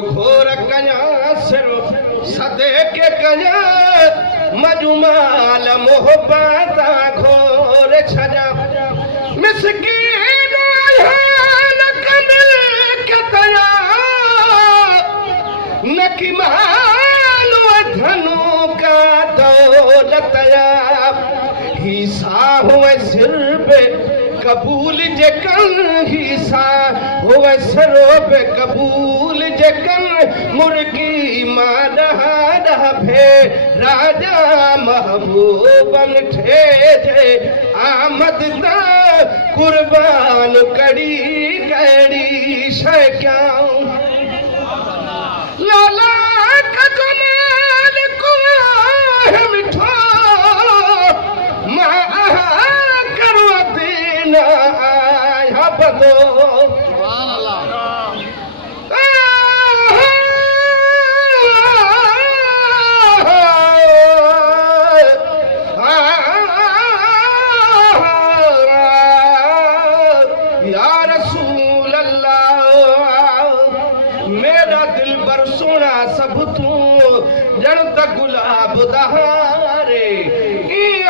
घोर कया सिर सदे के कया मजुमाल मोहब्बत घोर छजा मिसकीन आयान कमल के तया न कि माल धनु का दौलतया हिस्सा हुए सिर पे कबूल जकन हिस्सा हुए सरो पे कबूल जकन मुर्गी मादा भे राजा महबूबन ठे जे आमद दा कुर्बान कड़ी कड़ी शक्यां लाला का कमाल को है मिठो मां करो दिन आया बदो या रसूल अल्लाह मेरा दिल बर सोना सब तू जड़ तक गुलाब दहारे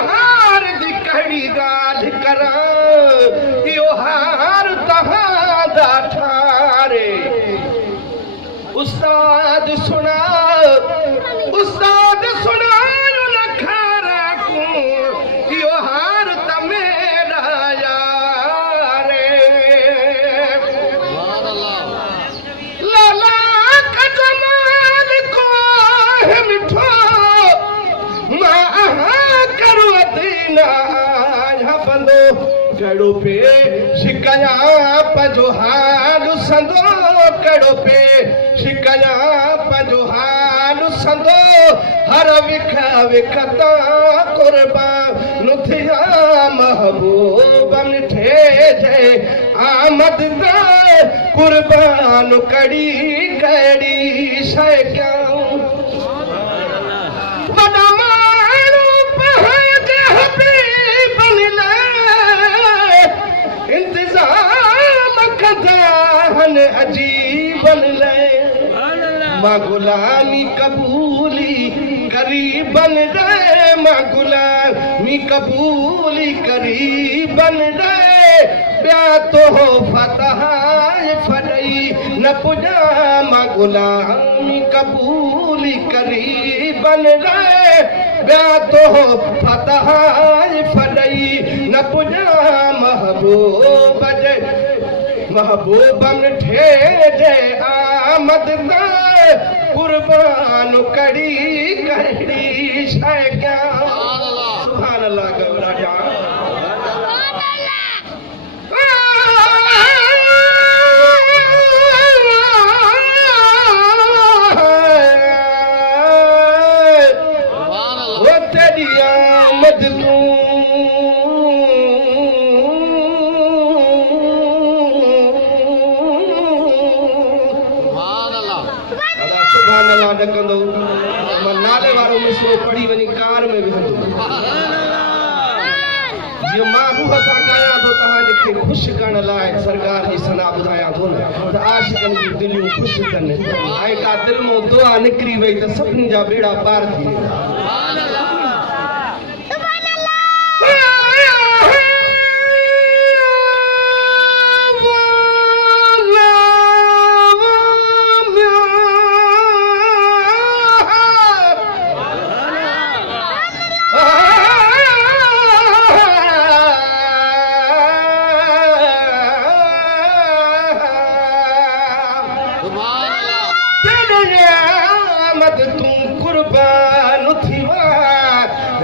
हार दी कड़ी गाल करा यो हार तहादा ठारे उस्ताद सुना लखारा को यो हार तमेरा यारे लाला का जमाल को है मिठो करो दीना बंदो कड़ो पे शिकया पंजो हाल संदो कड़ो पे शिकया पंजो हाल संदो हर विखा विखता कुर्बान नुथिया महबूबन ठे जे आमद दा कुर्बान कड़ी कड़ी शक्यां अजीबन ले मां गुलामी कबूली करीबन रे मां गुलामी कबूली करीबन रे प्या तो हो फतह फड़ई न पुजा मां गुलामी कबूली करीबन रे प्या तो हो फतह फड़ई न पुजा महबूबन ठे जे आमद दा कुर्बान कड़ी कड़ी शक्यां सुभान अल्लाह गवरा जान वो तेरी आमद तू नाले वारो मिसरो पढ़ी वनी कार में विहंदो ये मां रूह सा काया तो तहां जे खुश करण लाए सरकार जी सना बुधाया थो त आशिकन जी दिलियूं खुश कन आई का दिल मो दुआ निकरी वई त सभिनी जा बेड़ा पार थी सुभान अल्लाह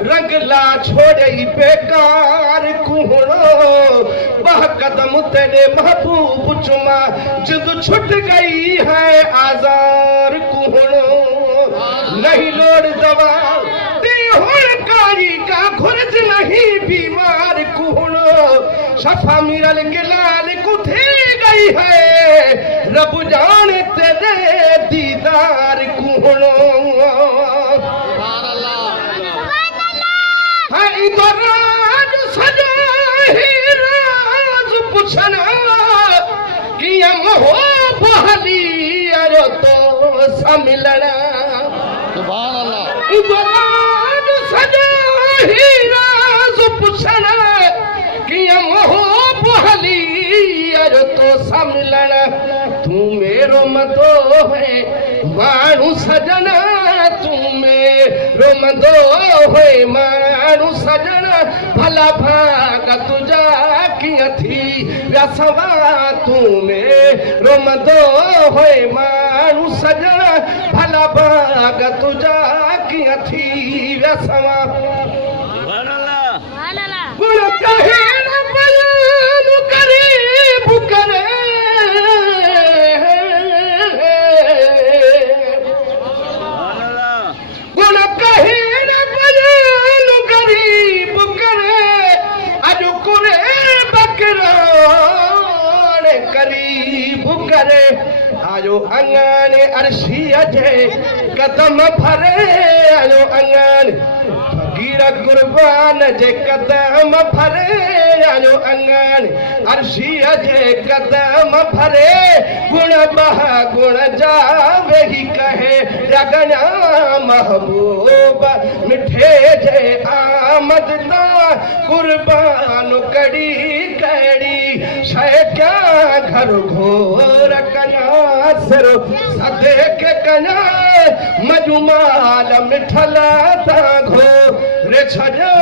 रंगला छोड़े बेकार कुहड़ो बह कदम तेरे महबूब चुमा जिद छुट गई है आजार कुहड़ो नहीं लोड़ दवा कारी का खुर्ज नहीं बीमार कुहड़ो शफा मिरल के लाल कुथे गई है रब जाने तेरे दीदार कुहड़ो राज सजो ही राज पुछना कि हम हो बहली अरे तो सा मिलना सुभान अल्लाह जवान सजा ही राज पुछना कि मोह पहली अरे तो सा मिलना तू मेरो मतो है मानू सजना तू मेरो मतो है मानू सजना भला भाग तुझा किया थी व्यसवा तू मेरो मतो है मानू सजना भला भाग तुझा किया थी व्यसवा गुण कहे न बयान करीब करे गुण कहे न बयान गरीब करे अजु कुरे बकरान करीब करे आयो अंगन अर्शी अजे कदम भरे आयो अंगन फकीर कुर्बान जे कदम भरे आयो अंगन अर्शी अजे कदम भरे गुण बह गुण जावे ही कहे जगना महबूब मिठे जे आमद ता कुर्बान कड़ी कड़ी शय क्या घर घोर कना सिर सदे के कना मजुमाल मिठला ता घो रे छजा